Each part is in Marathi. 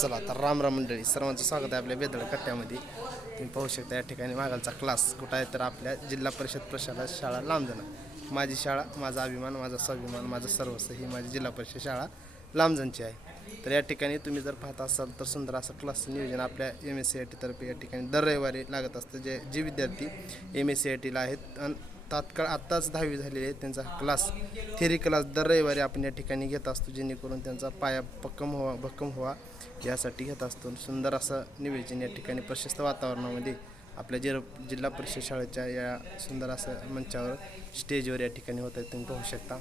चला आता राम मंडळी सर्वांचं स्वागत आहे आपल्या बेदळ कट्ट्यामध्ये. तुम्ही पाहू शकता या ठिकाणी मागालचा क्लास कुठं आहे तर आपल्या जिल्हा परिषद प्रशाला शाळा लांबजण. माझी शाळा माझा अभिमान माझा स्वाभिमान माझं सर्वस्व ही माझी जिल्हा परिषद शाळा लांबजणची आहे. तर या ठिकाणी तुम्ही जर पाहत असाल तर सुंदर असं क्लासचं नियोजन आपल्या MSCIT तर्फे या ठिकाणी दर रविवारी लागत असतं. जे विद्यार्थी MSCITला आहेत आणि तात्काळ आत्ताच 10वी झालेले आहेत त्यांचा क्लास थेरी क्लास दर रविवारी आपण या ठिकाणी घेत असतो, जेणेकरून त्यांचा पाया भक्कम व्हावा यासाठी घेत असतो. सुंदर असं नियोजन या ठिकाणी प्रशस्त वातावरणामध्ये आपल्या जिल्हा परिषद शाळेच्या या सुंदर असं मंचावर स्टेजवर या ठिकाणी होत आहे. तुम्ही पाहू शकता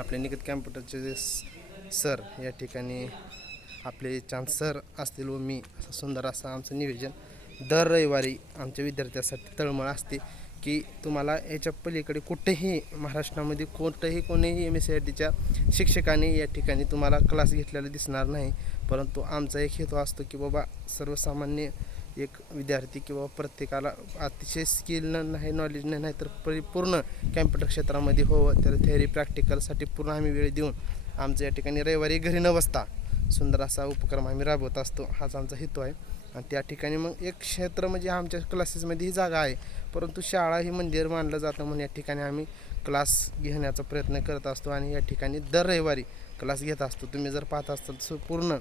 आपले निकेत कॅम्प्युटरचे जे सर या ठिकाणी आपले सर असतील व मी असं सुंदर असं आमचं नियोजन दर रविवारी आमच्या विद्यार्थ्यांसाठी तळमळ असते की तुम्हाला याच्या पलीकडे कुठेही महाराष्ट्रामध्ये कोणीही MSCITच्या शिक्षकांनी या ठिकाणी तुम्हाला क्लास घेतलेला दिसणार नाही. परंतु आमचा एक हेतू असतो की बाबा सर्वसामान्य एक विद्यार्थी किंवा प्रत्येकाला अतिशय स्किल नाही नॉलेज नाही तर परिपूर्ण कॅम्प्युटर क्षेत्रामध्ये होवं. तर थेअरी प्रॅक्टिकलसाठी पूर्ण आम्ही वेळ देऊन आमचं या ठिकाणी रविवारी घरी न बसता सुंदर असा उपक्रम आम्ही राबवत असतो. हाच आमचा हेतू आहे. आणि त्या ठिकाणी मग एक क्षेत्र म्हणजे आमच्या क्लासेसमध्ये ही जागा आहे, परंतु शाळा ही मंदिर मानलं जातं म्हणून या ठिकाणी आम्ही क्लास घेण्याचा प्रयत्न करत असतो आणि या ठिकाणी दर रविवारी क्लास घेत असतो. तुम्ही जर पाहत असाल पूर्ण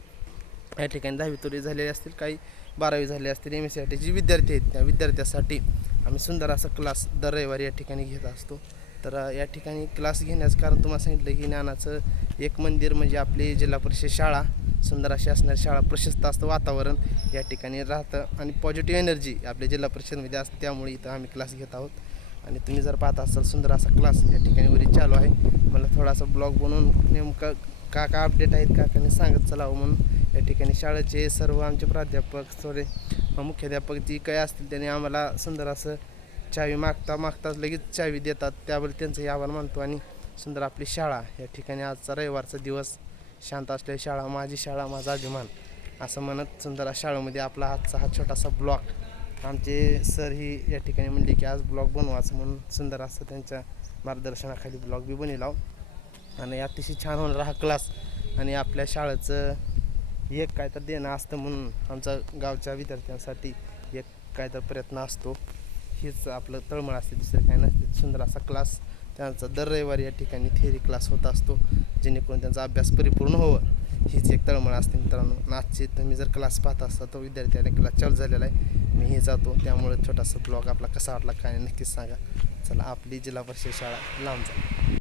या ठिकाणी 10वी तुरी झालेले असतील, काही 12वी झाले असतील. MSCITचे विद्यार्थी आहेत त्या विद्यार्थ्यासाठी आम्ही सुंदर असा क्लास दर रविवारी या ठिकाणी घेत असतो. तर या ठिकाणी क्लास घेण्याचं कारण तुम्हाला सांगितलं की ज्ञानाचं एक मंदिर म्हणजे आपली जिल्हा परिषद शाळा सुंदर अशी असणारी शाळा, प्रशस्त असतं वातावरण या ठिकाणी राहतं आणि पॉझिटिव्ह एनर्जी आपल्या जिल्हा परिषदमध्ये असते. त्यामुळे इथं आम्ही क्लास घेत आहोत. आणि तुम्ही जर पाहत असाल सुंदर असा क्लास या ठिकाणी वरी चालू आहे. मला थोडासा ब्लॉग बनवून नेमकं का अपडेट आहेत काकाने सांगत चलावं म्हणून या ठिकाणी शाळेचे सर्व आमचे प्राध्यापक मुख्याध्यापक जी काही असतील त्यांनी आम्हाला सुंदर असं चावी मागताच लगेच चावी देतात. त्याबद्दल त्यांचंही आभार मानतो. आणि सुंदर आपली शाळा या ठिकाणी आजचा रविवारचा दिवस शांत असलेली शाळा माझी शाळा माझा अभिमान असं म्हणत सुंदर शाळेमध्ये आपला आजचा हा छोटासा ब्लॉग आमचे सर ही या ठिकाणी म्हणले की आज ब्लॉग बनवायचं म्हणून सुंदर असं त्यांच्या मार्गदर्शनाखाली ब्लॉग बी बनवला. आणि अतिशय छान होणार हा क्लास. आणि आपल्या शाळेचं एक काय तर देणं असतं म्हणून आमचा गावच्या विद्यार्थ्यांसाठी एक काय तर प्रयत्न असतो. हेच आपलं तळमळ असते, दुसरं काय नसते. सुंदर असा क्लास त्यांचा दर रविवारी या ठिकाणी थेअरी क्लास होत असतो, जेणेकरून त्यांचा अभ्यास परिपूर्ण व्हावं हीच एक तळमळ असते. मित्रांनो आजचे तुम्ही जर क्लास पाहत असता तो विद्यार्थ्याला क्लास चालू झालेला आहे, मी हे जातो. त्यामुळे छोटासा ब्लॉग आपला कसा वाटला काय नक्कीच सांगा. चला आपली जिल्हा परिषद शाळा लांब जा.